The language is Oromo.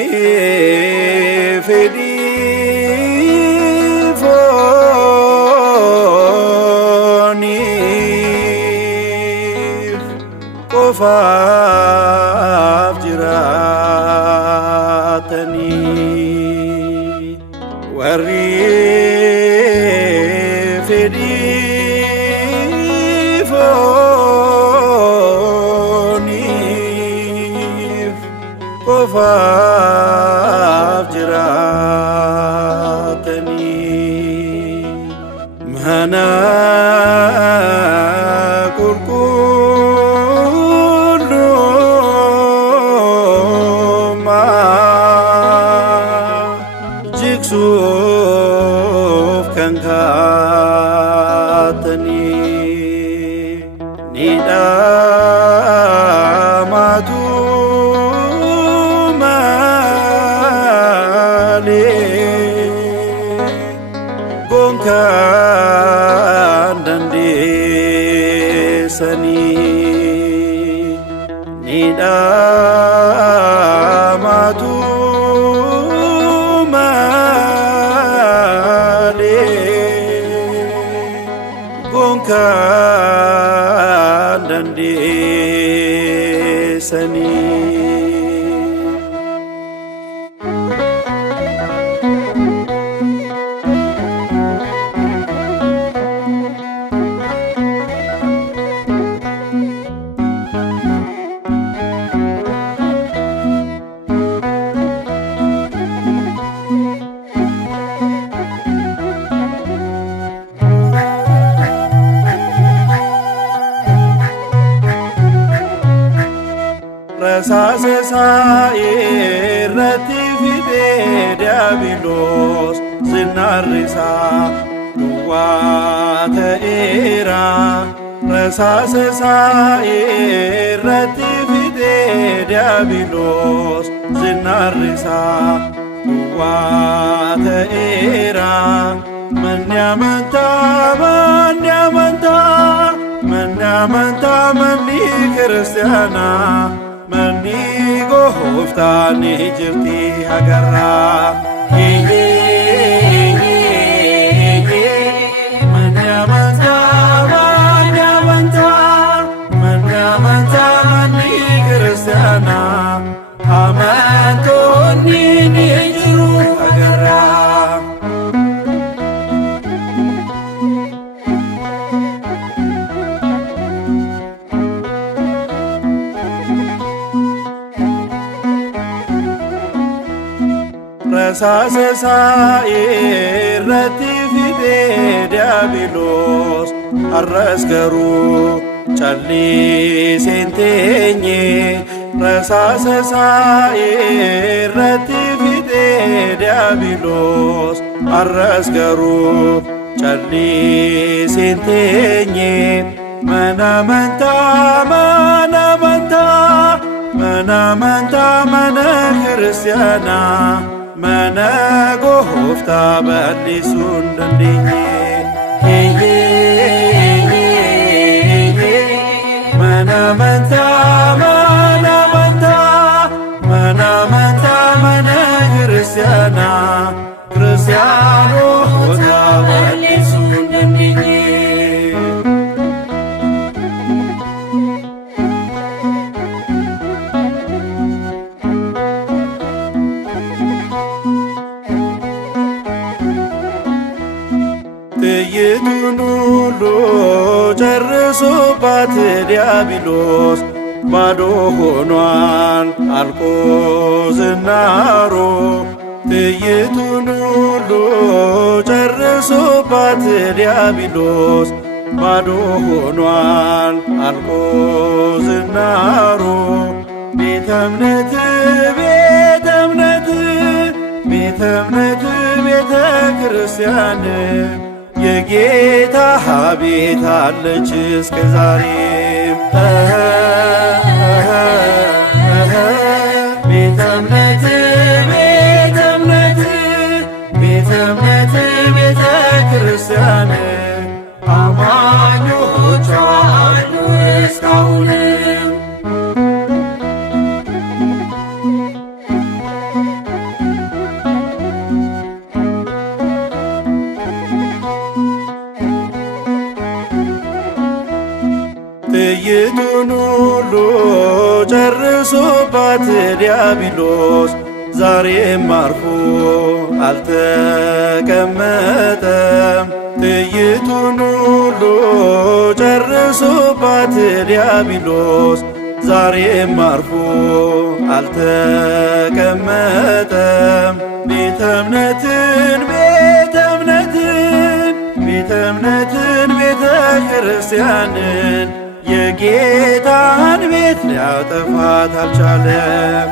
warri fedhii fooniif qofaaf jiraatanii warri fedhii fooniif qofaaf jiraatanii mana qulqullummaa jigsuuf kan kaatanii ni dhamatu gonkan dandeessanii ni dhamatu gonkan dandeessanii. Rasaasa irratti fidee diiyaabiloos zinnaarri isaa duwwaa ta'eera. Rasaasa irratti fidee diiyaabiloos zinnaarri isaa duwwaa ta'eera. Manni amantaa manni amantaa manni amantaa manni kiristaanaa manni gooftaan ni jirti agarraa. Manni amantaa manni amantaa manni amantaa manni kiristaanaa amantoonni ni jiru agarraa. Rasaasa irratti fidee diiyaabiloos har'as garuu callisee hin teenye. Rasaasa irratti fidee diiyaabiloos har'as garuu callisee hin teenye. Mana amantaa mana amantaa mana amantaa mana kiristaanaa mana gooftaa bal'isuu hin dandeenye. Mana amantaa mana amantaa mana amantaa mana kiristaanaa kiristaanota bal'isuu hin dandeenye. ጥይቱን ሁሉ ጨርሶባት ዲያብሎስ ባዶ ሆኗል አልቆ ዝናሮ። ጥይቱን ሁሉ ጨርሶባት ዲያብሎስ ባዶ ሆኗል አልቆ ዝናሮ። ቤተ እምነት ቤተ እምነት ቤተ እምነት ቤተ ክርስቲያን የጌታ ቤት አለች እስከ ዛሬም። ቤተ እምነት ቤተ እምነት ቤተ እምነት ቤተ ክርስቲያን አማኞቿ አሉ እስካሁንም። ጥይቱን ሁሉ ጨርሶባት ዲያብሎስ ዛሬም አርፎ አልተቀመጠም። ጥይቱን ሁሉ ጨርሶባት ዲያብሎስ ዛሬም አርፎ አልተቀመጠም። ቤተ እምነትን ቤተ እምነትን ቤተ እምነትን ቤተ ክርስቲያንን የጌታን ቤት ሊያጠፋት አልቻለም።